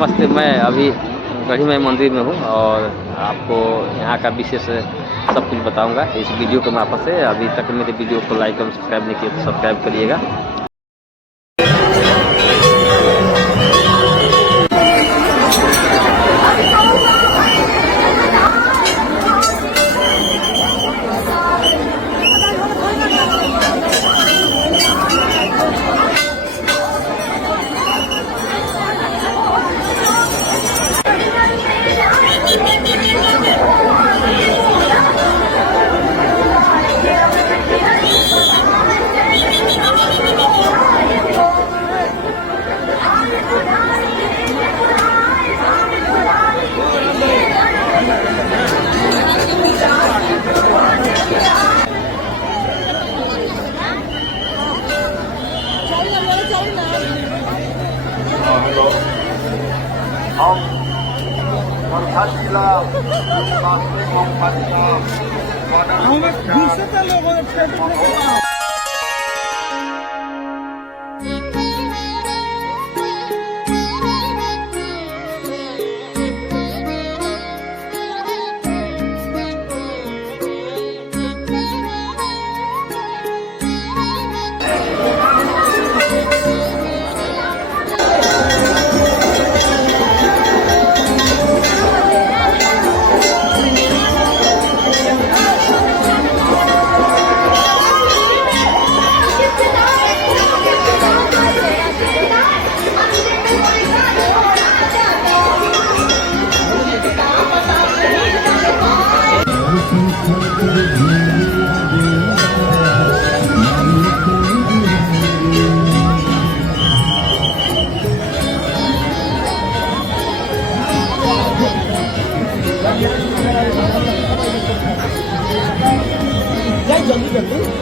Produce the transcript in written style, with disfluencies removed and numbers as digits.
नमस्ते। मैं अभी गढ़ी माई मंदिर में हूँ और आपको यहाँ का विशेष सब कुछ बताऊंगा इस वीडियो के मार्फत से। अभी तक मेरे वीडियो को लाइक और सब्सक्राइब नहीं किया तो सब्सक्राइब करिएगा। जल्दी जल्दी